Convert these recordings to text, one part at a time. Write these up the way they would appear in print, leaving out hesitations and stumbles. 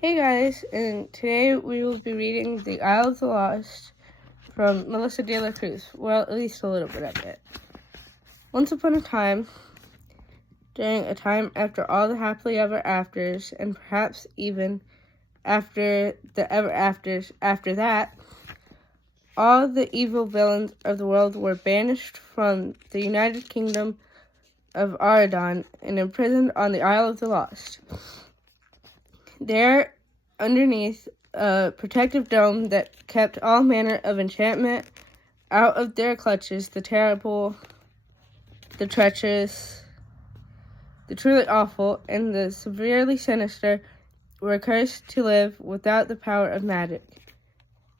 Hey guys, and today we will be reading The Isle of the Lost from Melissa de la Cruz. Well, at least a little bit of it. Once upon a time, during a time after all the happily ever afters, and perhaps even after the ever afters after that, all the evil villains of the world were banished from the United Kingdom of Aradon and imprisoned on the Isle of the Lost. There, underneath a protective dome that kept all manner of enchantment out of their clutches, the terrible, the treacherous, the truly awful, and the severely sinister were cursed to live without the power of magic.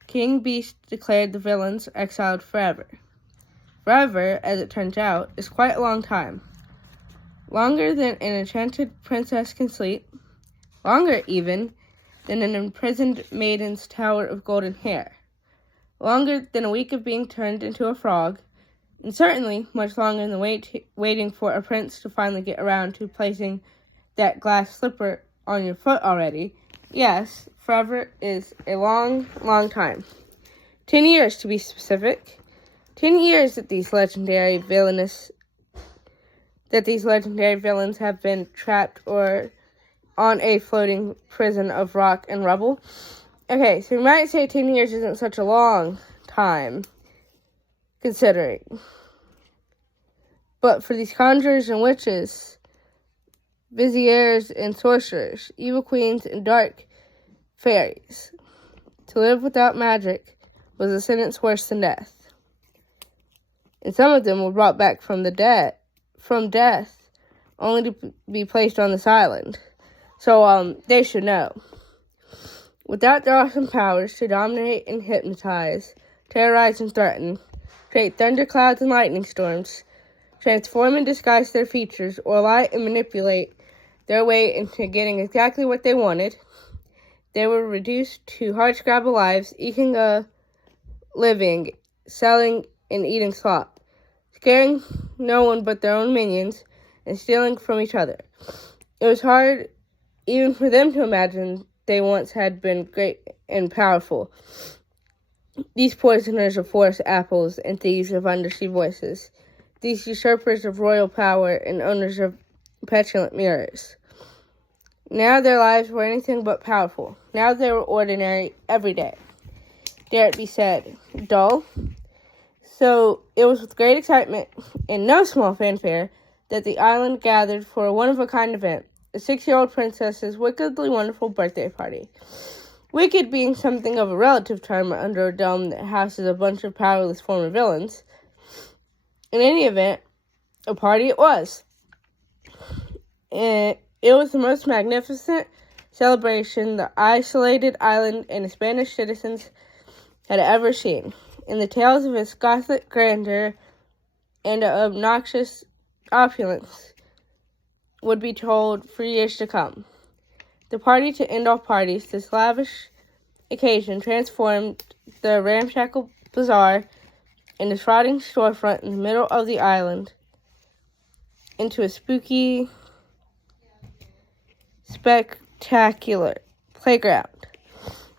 King Beast declared the villains exiled forever. Forever, as it turns out, is quite a long time. Longer than an enchanted princess can sleep. Longer, even, than an imprisoned maiden's tower of golden hair. Longer than a week of being turned into a frog. And certainly much longer than waiting for a prince to finally get around to placing that glass slipper on your foot already. Yes, forever is a long, long time. 10 years, to be specific. 10 years that these legendary villains have been trapped or on a floating prison of rock and rubble. Okay, so you might say 10 years isn't such a long time, considering. But for these conjurers and witches, viziers and sorcerers, evil queens and dark fairies, to live without magic was a sentence worse than death. And some of them were brought back from death, only to be placed on this island. So, they should know. Without their awesome powers to dominate and hypnotize, terrorize and threaten, create thunderclouds and lightning storms, transform and disguise their features, or lie and manipulate their way into getting exactly what they wanted, they were reduced to hardscrabble lives, eking a living, selling and eating slop, scaring no one but their own minions, and stealing from each other. It was hard even for them to imagine they once had been great and powerful. These poisoners of forest apples and thieves of undersea voices. These usurpers of royal power and owners of petulant mirrors. Now their lives were anything but powerful. Now they were ordinary, everyday. Dare it be said, dull? So it was with great excitement and no small fanfare that the island gathered for a one-of-a-kind event, a 6-year-old princess's wickedly wonderful birthday party. Wicked being something of a relative term under a dome that houses a bunch of powerless former villains. In any event, a party it was. And it was the most magnificent celebration the isolated island and its Spanish citizens had ever seen. And the tales of its Gothic grandeur and obnoxious opulence would be told for years to come. The party to end all parties, this lavish occasion transformed the ramshackle bazaar and the rotting storefront in the middle of the island into a spooky, spectacular playground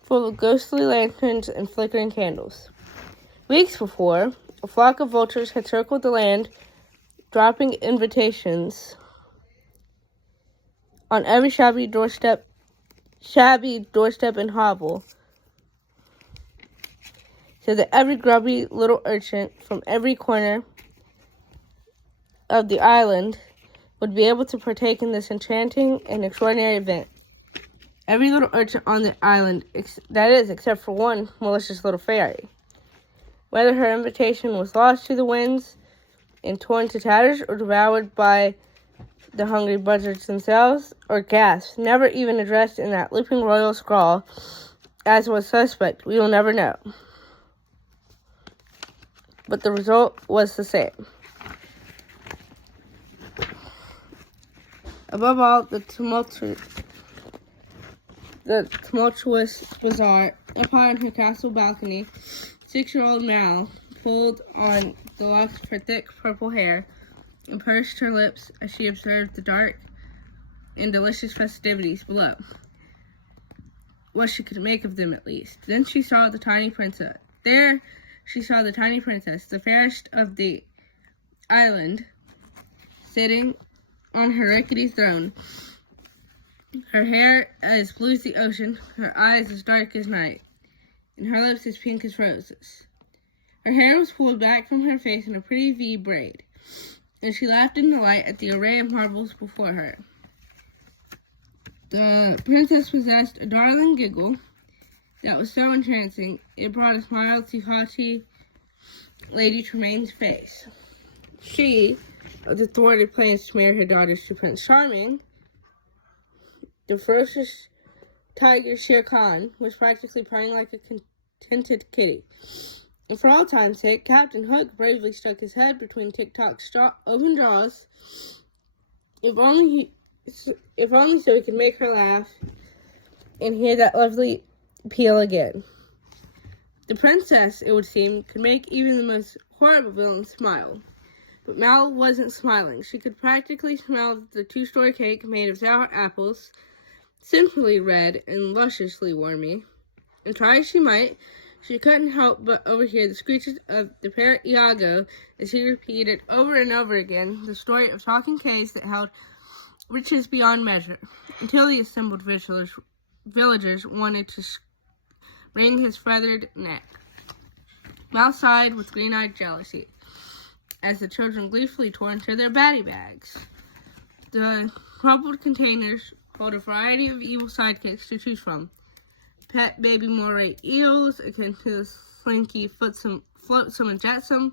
full of ghostly lanterns and flickering candles. Weeks before, a flock of vultures had circled the land, dropping invitations on every shabby doorstep and hovel, so that every grubby little urchin from every corner of the island would be able to partake in this enchanting and extraordinary event. Every little urchin on the island, except for one malicious little fairy. Whether her invitation was lost to the winds and torn to tatters or devoured by the hungry buzzards themselves, or gasped, never even addressed in that looping royal scrawl, as was suspect, we will never know. But the result was the same. Above all, the tumultuous bazaar, up high on her castle balcony, 6-year-old Mal pulled on the locks of her thick purple hair and pursed her lips as she observed the dark and delicious festivities below. what she could make of them at least. Then she saw the tiny princess. There she saw the tiny princess, the fairest of the island, sitting on her rickety throne. Her hair as blue as the ocean, her eyes as dark as night, and her lips as pink as roses. Her hair was pulled back from her face in a pretty V braid, and she laughed in delight at the array of marvels before her. The princess possessed a darling giggle that was so entrancing, it brought a smile to haughty Lady Tremaine's face. She, of the thwarted plans to marry her daughters to Prince Charming, the ferocious tiger Shere Khan, was practically purring like a contented kitty. And for all time's sake, Captain Hook bravely stuck his head between Tick-Tock's open jaws, if only so he could make her laugh and hear that lovely peal again. The princess, it would seem, could make even the most horrible villain smile. But Mal wasn't smiling. She could practically smell the two-story cake made of sour apples, simply red and lusciously wormy. And try as she might, she couldn't help but overhear the screeches of the parrot Iago as he repeated over and over again the story of talking caves that held riches beyond measure, until the assembled villagers wanted to wring his feathered neck. Mal sighed with green-eyed jealousy as the children gleefully tore into their batty bags. The crumpled containers hold a variety of evil sidekicks to choose from. Pet baby moray eels, akin to the slinky flotsam and jetsam,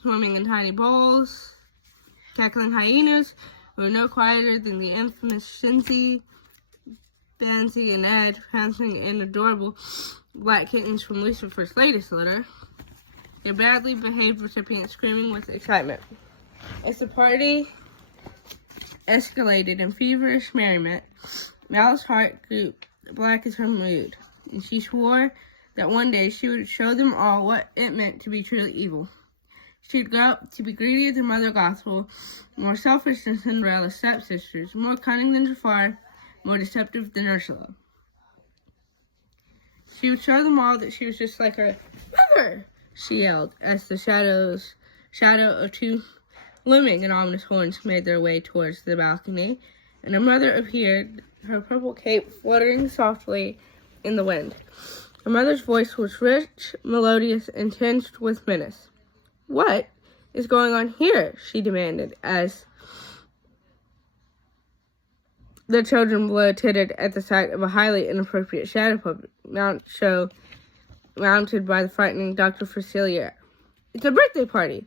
swimming in tiny bowls. Cackling hyenas, who are no quieter than the infamous Shinzy, Banzy, and Ed, prancing in adorable black kittens from Lucifer's latest litter. Their badly behaved recipients screaming with excitement. As the party escalated in feverish merriment, Mal's heart grew black as her mood, and she swore that one day she would show them all what it meant to be truly evil. She would grow up to be greedier than Mother Gothel, more selfish than Cinderella's stepsisters, more cunning than Jafar, more deceptive than Ursula. She would show them all that she was just like her mother, she yelled, as the shadow of two looming and ominous horns made their way towards the balcony, and her mother appeared, her purple cape fluttering softly in the wind. Her mother's voice was rich, melodious, and tinged with menace. "What is going on here?" she demanded, as the children below tittered at the sight of a highly inappropriate shadow puppet mounted by the frightening Dr. Facilier. It's a birthday party."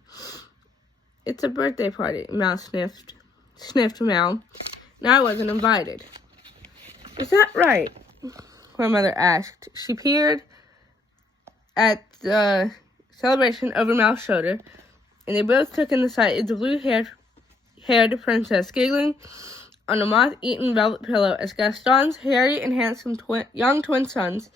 "It's a birthday party," Mal sniffed Mal, "and I wasn't invited." "Is that right?" her mother asked. She peered at the celebration over Mal's shoulder, and they both took in the sight of the blue-haired princess giggling on a moth-eaten velvet pillow as Gaston's hairy and handsome young twin sons,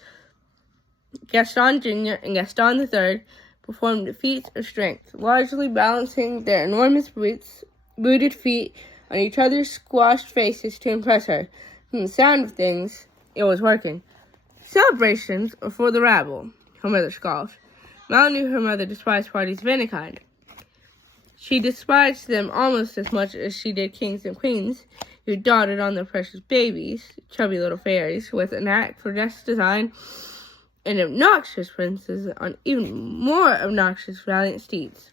Gaston Jr. and Gaston III, performed feats of strength, largely balancing their enormous booted feet on each other's squashed faces to impress her. From the sound of things, it was working. "Celebrations are for the rabble," her mother scoffed. Mal knew her mother despised parties of any kind. She despised them almost as much as she did kings and queens who doted on their precious babies, chubby little fairies with a knack for dress design, and obnoxious princes on even more obnoxious valiant steeds.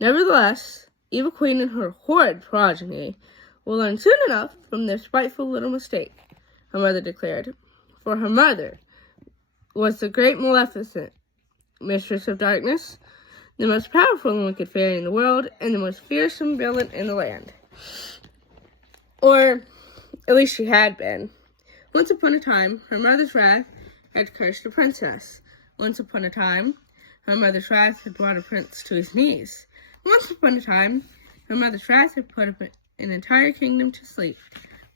Nevertheless, Eva Queen and her horrid progeny will learn soon enough from their spiteful little mistake, her mother declared. For her mother was the great Maleficent, mistress of darkness, the most powerful and wicked fairy in the world, and the most fearsome villain in the land. Or, at least she had been. Once upon a time, her mother's wrath had cursed a princess. Once upon a time, her mother's wrath had brought a prince to his knees. Once upon a time, her mother's wrath had put an entire kingdom to sleep.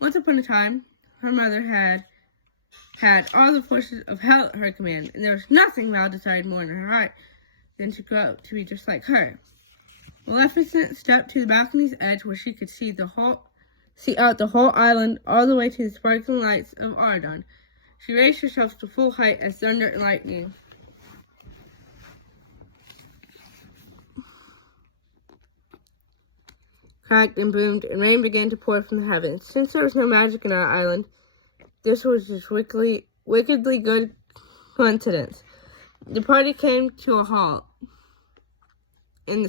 Once upon a time, her mother had all the forces of hell at her command, and there was nothing Mal desired more in her heart than to grow to be just like her. Maleficent stepped to the balcony's edge where she could see out the whole island all the way to the sparkling lights of Ardon. She raised herself to full height as thunder and lightning cracked and boomed, and rain began to pour from the heavens. Since there was no magic in our island, this was just wickedly good coincidence. The party came to a halt, and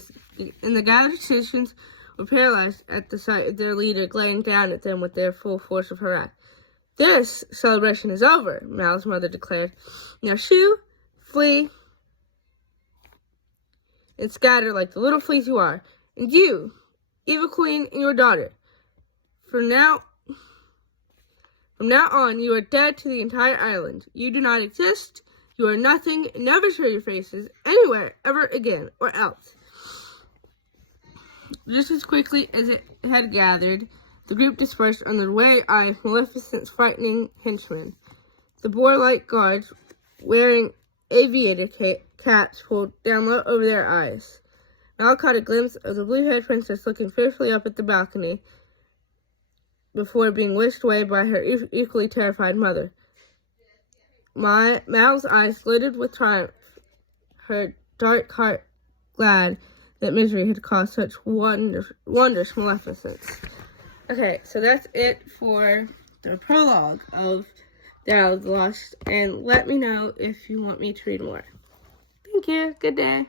the gathered citizens were paralyzed at the sight of their leader glaring down at them with their full force of her wrath. "This celebration is over," Mal's mother declared. "Now shoo, flee, and scatter like the little fleas you are. And you, evil queen, and your daughter, from now on, you are dead to the entire island. You do not exist. You are nothing. Never show your faces anywhere ever again, or else." Just as quickly as it had gathered, the group dispersed on their way eyeing Maleficent's frightening henchmen. The boar-like guards, wearing aviator caps, pulled down low over their eyes. Mal caught a glimpse of the blue-haired princess looking fearfully up at the balcony before being whisked away by her equally terrified mother. Mal's eyes glittered with triumph, her dark heart glad that misery had caused such wondrous maleficence. Okay, so that's it for the prologue of The Isle of the Lost, and let me know if you want me to read more. Thank you. Good day.